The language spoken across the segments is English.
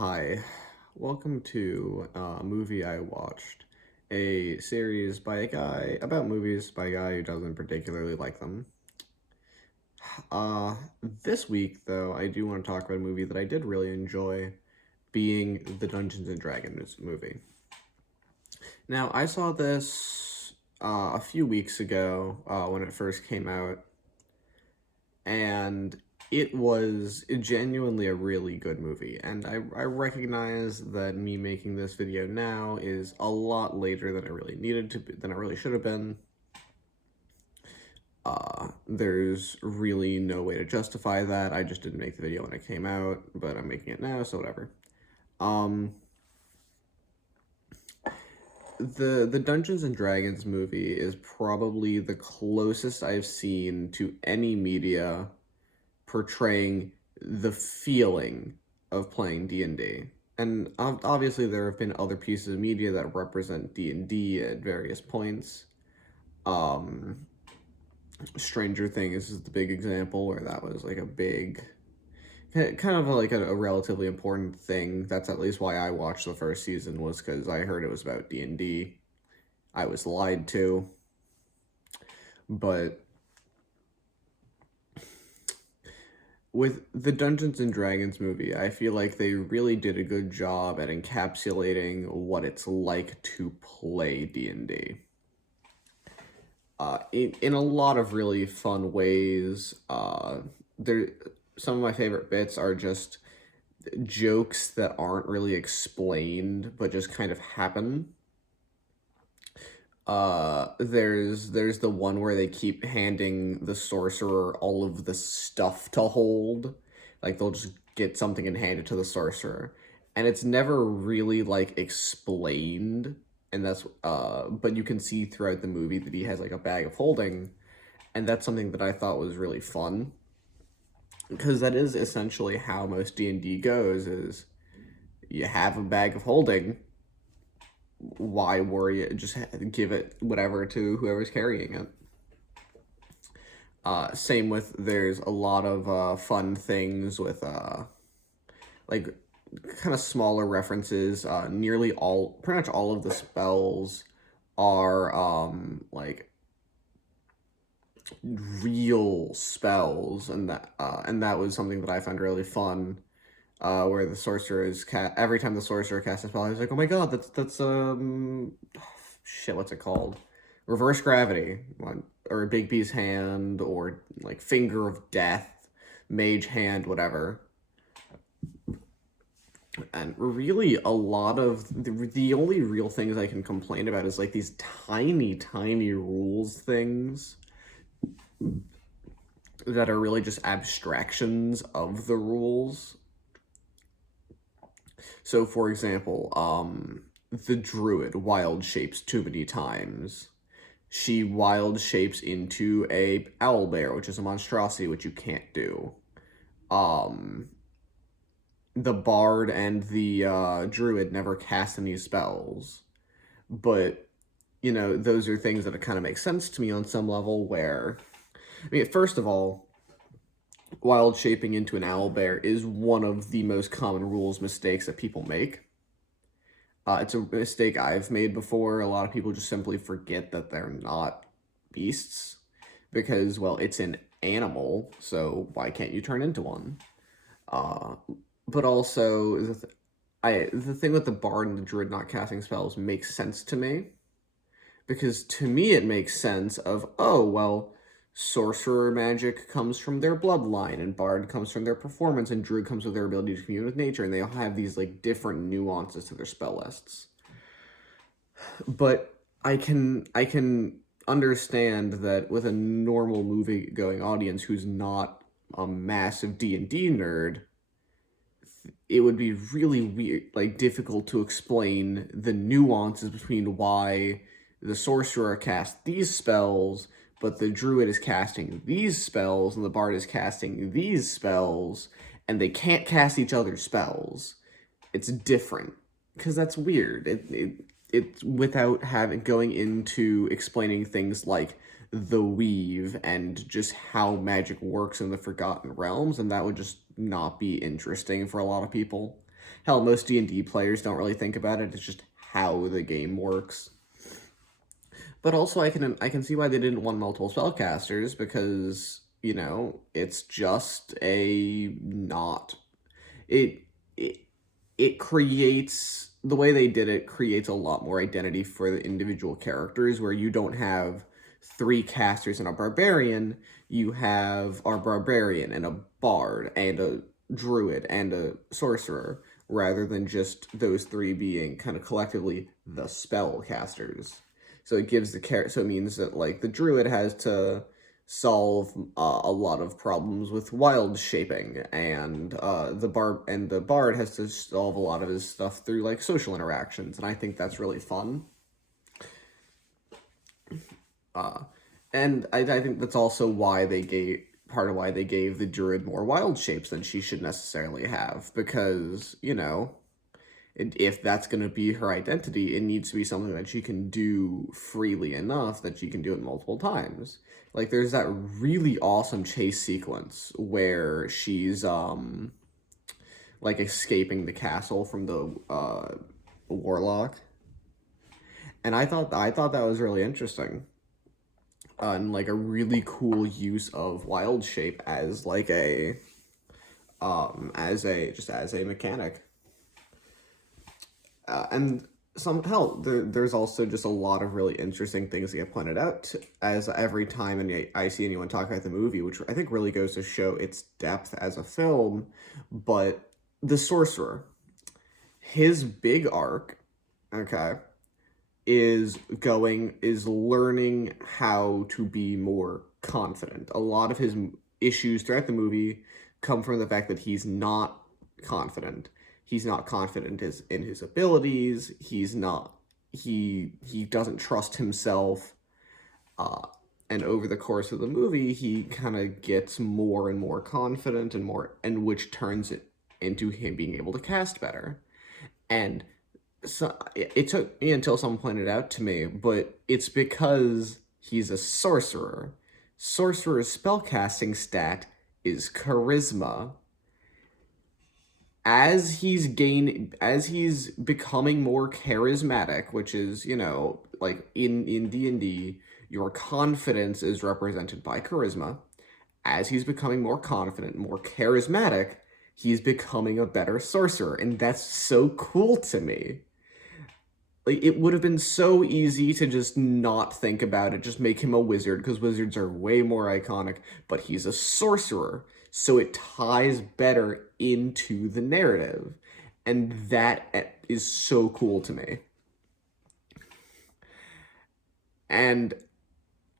Hi, welcome to a movie I watched, a series by a guy about movies by a guy who doesn't particularly like them. Uh, this week, though, I do want to talk about a movie that I did really enjoy, being the Dungeons and Dragons movie. Now, I saw this a few weeks ago when it first came out, and it was genuinely a really good movie. And I recognize that me making this video now is a lot later than it really needed to be, than it really should have been. There's really no way to justify that. I just didn't make the video when it came out, but I'm making it now, so whatever. Um, the Dungeons and Dragons movie is probably the closest I've seen to any media portraying the feeling of playing D&D. And obviously there have been other pieces of media that represent D&D at various points. Um, Stranger Things is the big example where that was like a big, kind of like a relatively important thing. That's at least why I watched the first season, was because I heard it was about D&D. I was lied to. But with the Dungeons and Dragons movie, I feel like they really did a good job at encapsulating what it's like to play D&D. In a lot of really fun ways. Some of my favorite bits are just jokes that aren't really explained, but just kind of happen. There's the one where they keep handing the sorcerer all of the stuff to hold. Like, they'll just get something and hand it to the sorcerer. And it's never really, like, explained. And that's, but you can see throughout the movie that he has, like, a bag of holding. And that's something that I thought was really fun. Because that is essentially how most D&D goes, is you have a bag of holding. Why worry it? Just give it whatever to whoever's carrying it. Same with, there's a lot of fun things with like kind of smaller references. Pretty much all of the spells are like real spells, and that was something that I found really fun. Where the sorcerer is every time the sorcerer casts a spell, I was like, oh my god, that's shit, what's it called? Reverse gravity, or Big B's hand, or like Finger of Death, Mage Hand, whatever. And really, a lot of the only real things I can complain about is like these tiny rules things that are really just abstractions of the rules. So, for example, the druid wild shapes too many times. She wild shapes into a owlbear, which is a monstrosity, which you can't do. The bard and the druid never cast any spells, but those are things that kind of make sense to me on some level. Where, I mean, first of all, wild shaping into an owlbear is one of the most common rules mistakes that people make. It's a mistake I've made before. A lot of people just simply forget that they're not beasts because, well, it's an animal, so why can't you turn into one? But also, the thing with the bard and the druid not casting spells makes sense to me, because to me it makes sense of, oh, well, sorcerer magic comes from their bloodline, and bard comes from their performance, and druid comes with their ability to commune with nature, and they all have these like different nuances to their spell lists. But I can understand that with a normal movie going audience who's not a massive D&D nerd, it would be really weird, like difficult to explain the nuances between why the sorcerer casts these spells, but the druid is casting these spells, and the bard is casting these spells, and they can't cast each other's spells. It's different, because that's weird. It's without going into explaining things like the weave and just how magic works in the Forgotten Realms, and that would just not be interesting for a lot of people. Hell, most D&D players don't really think about it. It's just how the game works. But also, I can see why they didn't want multiple spellcasters because it's just a not it it it creates the way they did it creates a lot more identity for the individual characters where you don't have three casters and a barbarian. You have a barbarian and a bard and a druid and a sorcerer rather than just those three being kind of collectively the spellcasters. So it gives so it means that like the druid has to solve a lot of problems with wild shaping, and the bard has to solve a lot of his stuff through like social interactions, and I think that's really fun. Uh, and I think that's also why they gave part of why they gave the druid more wild shapes than she should necessarily have, because if that's going to be her identity, it needs to be something that she can do freely enough that she can do it multiple times. Like there's that really awesome chase sequence where she's like escaping the castle from the warlock, and I thought that was really interesting, and like a really cool use of wild shape as like a as a mechanic. And there's also just a lot of really interesting things that get pointed out as every time I see anyone talk about the movie, which I think really goes to show its depth as a film. But the sorcerer, his big arc, okay, is learning how to be more confident. A lot of his issues throughout the movie come from the fact that he's not confident. He's not confident in his abilities. He doesn't trust himself. Uh, and over the course of the movie, he kind of gets more and more confident and which turns it into him being able to cast better. And so it took me until someone pointed it out to me, but it's because he's a sorcerer. Sorcerer's spellcasting stat is charisma. As he's becoming more charismatic, which is, like in D&D, your confidence is represented by charisma. As he's becoming more confident, more charismatic, he's becoming a better sorcerer, and that's so cool to me. Like it would have been so easy to just not think about it, just make him a wizard because wizards are way more iconic, but he's a sorcerer, so it ties better into the narrative. And that is so cool to me. And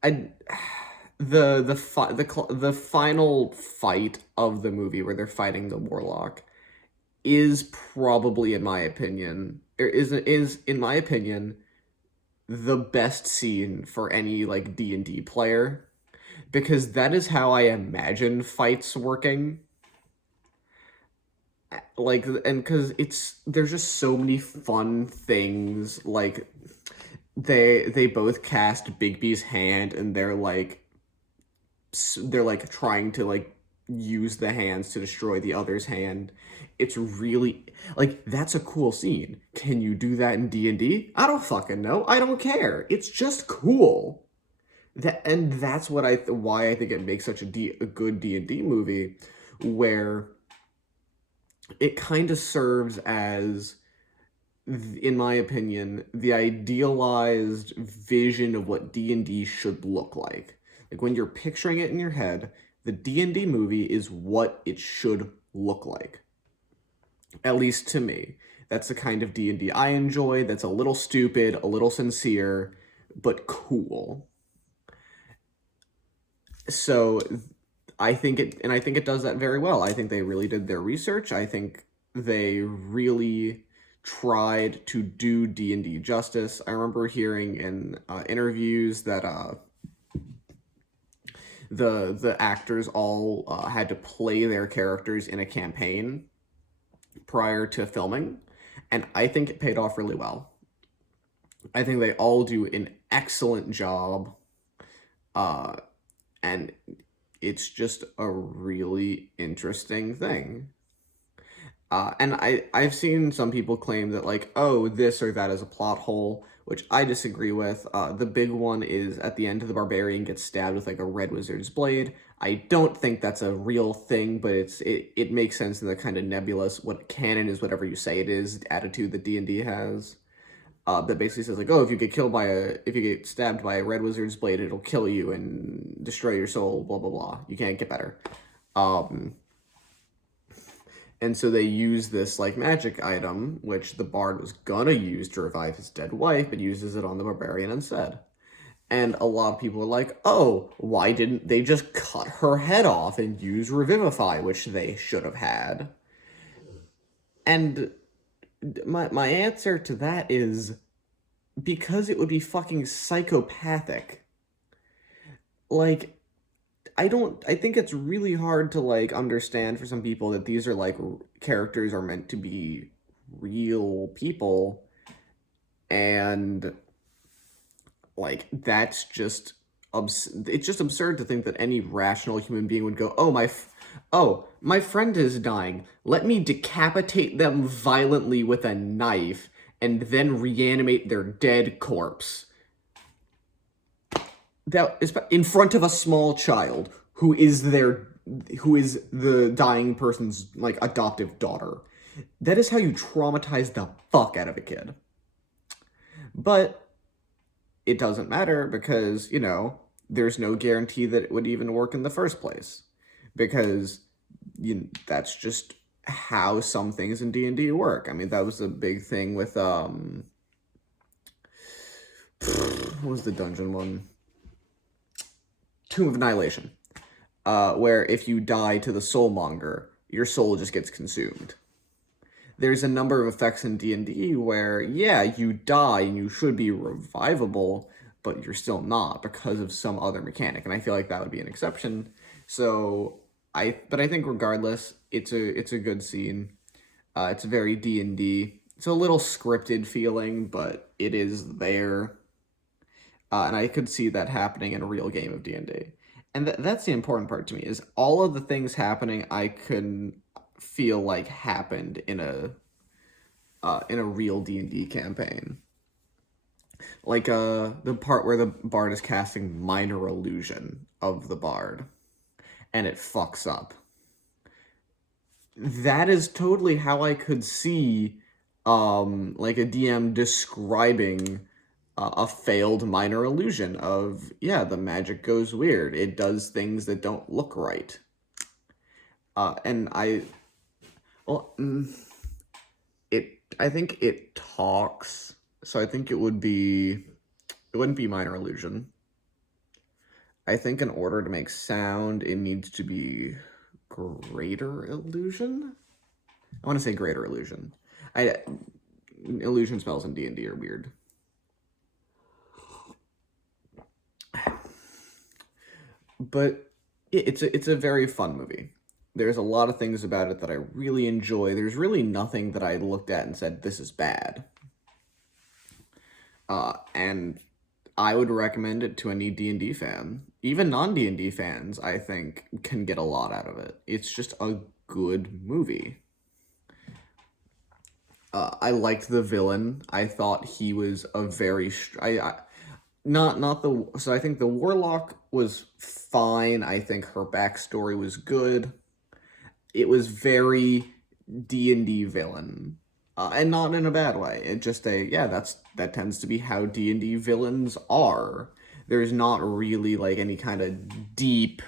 I the final fight of the movie where they're fighting the warlock is probably in my opinion is in my opinion the best scene for any like D&D player, because that is how I imagine fights working. Like, and because there's just so many fun things. Like they both cast Bigby's hand, and they're like trying to like use the hands to destroy the other's hand. It's really like that's a cool scene. Can you do that in D&D? I don't fucking know. I don't care. It's just cool. That's why I think it makes such a good D&D movie, where it kind of serves as, in my opinion, the idealized vision of what D&D should look like. Like when you're picturing it in your head, the D&D movie is what it should look like. At least to me. That's the kind of D&D I enjoy, that's a little stupid, a little sincere, but cool. So I think it does that very well. I think they really did their research. I think they really tried to do D&D justice. I remember hearing in interviews that the actors all had to play their characters in a campaign prior to filming, and I think it paid off really well. I think they all do an excellent job, and it's just a really interesting thing. And I've seen some people claim that, like, oh, this or that is a plot hole, which I disagree with. The big one is at the end, the barbarian gets stabbed with, like, a red wizard's blade. I don't think that's a real thing, but it makes sense in the kind of nebulous, what canon is whatever you say it is, attitude that D&D has. That basically says, like, oh, if you get stabbed by a red wizard's blade, it'll kill you and destroy your soul, blah, blah, blah. You can't get better. And so they use this, like, magic item, which the bard was gonna use to revive his dead wife, but uses it on the barbarian instead. And a lot of people are like, oh, why didn't they just cut her head off and use Revivify, which they should have had? And my answer to that is because it would be fucking psychopathic. Like, I think it's really hard to, like, understand for some people that these are, like, characters are meant to be real people, and, like, that's just it's just absurd to think that any rational human being would go, oh, my friend is dying, let me decapitate them violently with a knife and then reanimate their dead corpse. That is in front of a small child who is the dying person's, like, adoptive daughter. That is how you traumatize the fuck out of a kid. But it doesn't matter because, you know, there's no guarantee that it would even work in the first place. Because that's just how some things in D&D work. I mean, that was a big thing with, what was the dungeon one? Tomb of Annihilation, where if you die to the Soulmonger, your soul just gets consumed. There's a number of effects in D&D where, yeah, you die and you should be revivable, but you're still not because of some other mechanic, and I feel like that would be an exception. So, but I think regardless, it's a good scene. It's very D&D. It's a little scripted feeling, but it is there. And I could see that happening in a real game of D&D. And that's the important part to me, is all of the things happening I can feel like happened in a real D&D campaign. Like the part where the bard is casting Minor Illusion of the bard, and it fucks up. That is totally how I could see like a DM describing a failed Minor Illusion of, yeah, the magic goes weird. It does things that don't look right. And I think it talks, so I think it wouldn't be Minor Illusion. I think in order to make sound, it needs to be Greater Illusion? I want to say Greater Illusion. Illusion spells in D&D are weird. But it's a very fun movie. There's a lot of things about it that I really enjoy. There's really nothing that I looked at and said, this is bad. And I would recommend it to any D&D fan. Even non-D&D fans, I think, can get a lot out of it. It's just a good movie. I liked the villain. I thought he was a very... So I think the Warlock was fine. I think her backstory was good. It was very D&D villain. And not in a bad way. It just that tends to be how D&D villains are. There's not really, like, any kind of deep,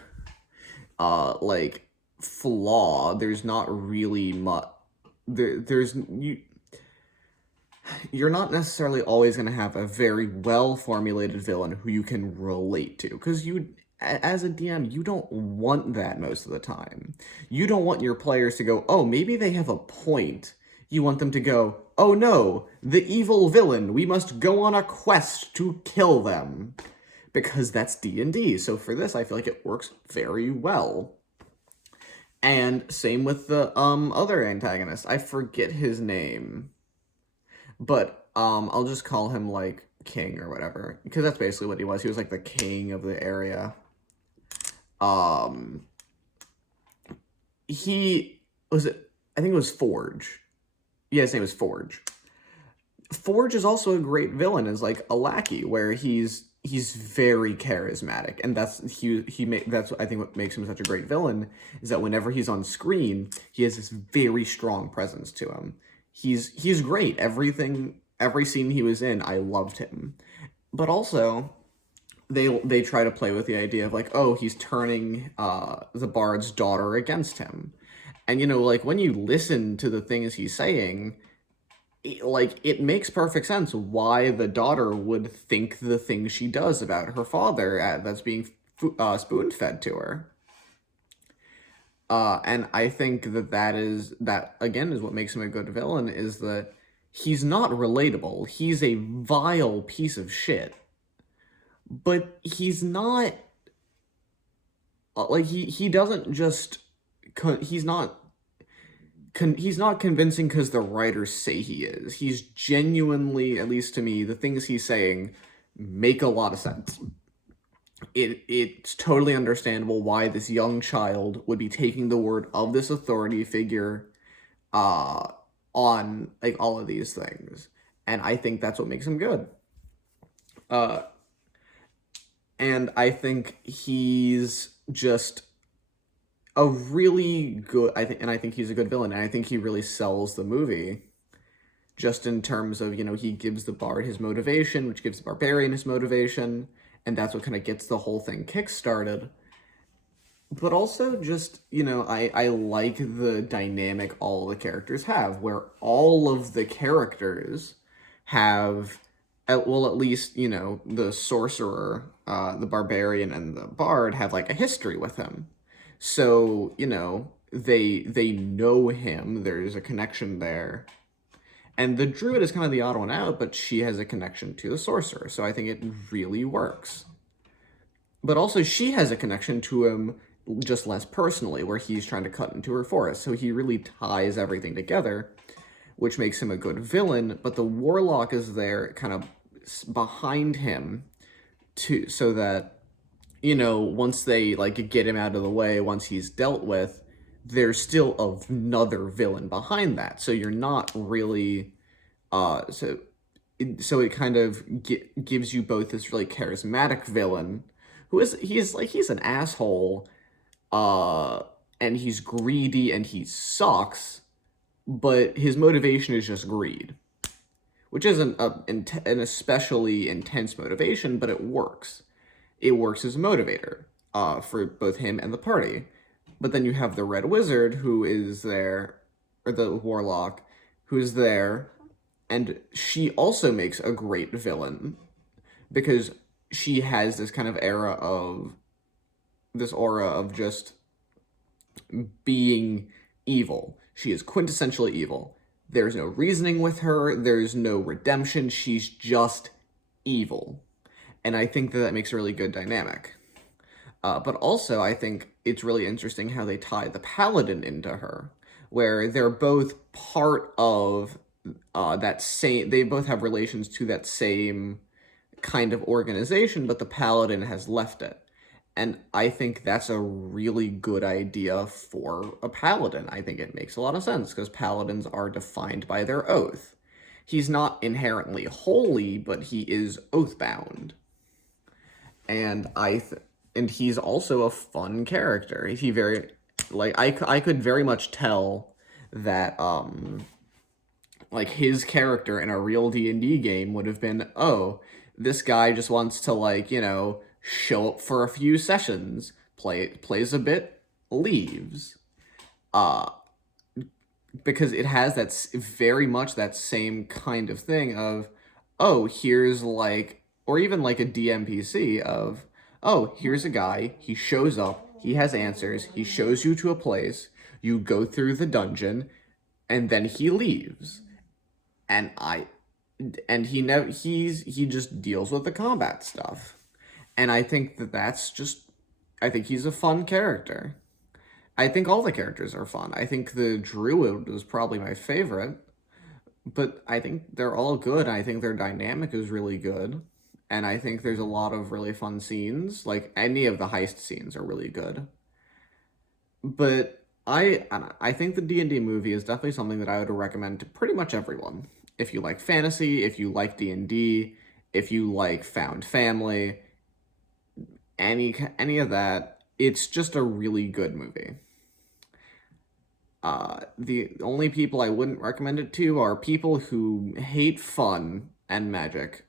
like, flaw. There's not really much. You're not necessarily always going to have a very well-formulated villain who you can relate to. Because as a DM, you don't want that most of the time. You don't want your players to go, oh, maybe they have a point. You want them to go, oh no, the evil villain, we must go on a quest to kill them. Because that's D&D, so for this, I feel like it works very well. And same with the other antagonist. I forget his name. But I'll just call him, like, King or whatever. Because that's basically what he was. He was, like, the king of the area. He... Was it... I think it was Forge. Yeah, his name is Forge. Forge is also a great villain as like a lackey, where he's very charismatic, and that's I think what makes him such a great villain is that whenever he's on screen, he has this very strong presence to him. He's great. Every scene he was in, I loved him. But also, they try to play with the idea of like, oh, he's turning the bard's daughter against him, and like when you listen to the things he's saying, like it makes perfect sense why the daughter would think the things she does about her father that's being spoon fed to her. And I think that again is what makes him a good villain, is that he's not relatable. He's a vile piece of shit, but he's not like he doesn't just he's not convincing because the writers say he is. He's genuinely, at least to me, the things he's saying make a lot of sense. It's totally understandable why this young child would be taking the word of this authority figure uh on like all of these things. And I think that's what makes him good. Uh and I think he's just a really good I think he's a good villain, and I think he really sells the movie just in terms of, he gives the bard his motivation, which gives the barbarian his motivation, and that's what kind of gets the whole thing kick-started. But also just, I like the dynamic all the characters have, where all of the characters have, well, at least, the sorcerer, the barbarian, and the bard have like a history with him. So, they know him, there's a connection there. And the druid is kind of the odd one out, but she has a connection to the sorcerer, so I think it really works. But also, she has a connection to him just less personally, where he's trying to cut into her forest, so he really ties everything together, which makes him a good villain. But the warlock is there kind of behind him so that, once they like get him out of the way, once he's dealt with, there's still another villain behind that. So you're not really so it kind of gives you both this really charismatic villain who is he's an asshole, uh and he's greedy and he sucks, but his motivation is just greed, which isn't an especially intense motivation, but it works. It works as a motivator for both him and the party. But then you have the Red Wizard who is there, or the Warlock, who is there, and she also makes a great villain because she has this kind of aura of just being evil. She is quintessentially evil. There's no reasoning with her, there's no redemption, she's just evil. And I think that makes a really good dynamic. But also, I think it's really interesting how they tie the paladin into her, where they're both part of that same. They both have relations to that same kind of organization, but the paladin has left it. And I think that's a really good idea for a paladin. I think it makes a lot of sense because paladins are defined by their oath. He's not inherently holy, but he is oath-bound. And and he's also a fun character. He very like I could very much tell that like his character in a real D&D game would have been, oh, this guy just wants to like, show up for a few sessions, plays a bit, leaves. Uh because it has very much that same kind of thing of, oh, here's like, or even like a DMPC of, oh, here's a guy, he shows up, he has answers, he shows you to a place, you go through the dungeon, and then he leaves. And he just deals with the combat stuff. And I think I think he's a fun character. I think all the characters are fun. I think the druid was probably my favorite, but I think they're all good. I think their dynamic is really good. And I think there's a lot of really fun scenes. Like any of the heist scenes are really good. But I think the D&D movie is definitely something that I would recommend to pretty much everyone. If you like fantasy, if you like D&D, if you like found family, any of that, it's just a really good movie. The only people I wouldn't recommend it to are people who hate fun and magic.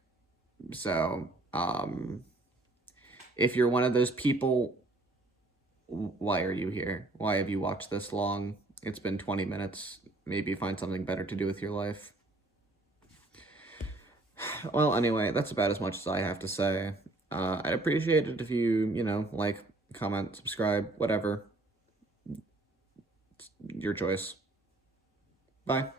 So, if you're one of those people, why are you here? Why have you watched this long? It's been 20 minutes. Maybe find something better to do with your life. Well, anyway, that's about as much as I have to say. I'd appreciate it if you, like, comment, subscribe, whatever. It's your choice. Bye.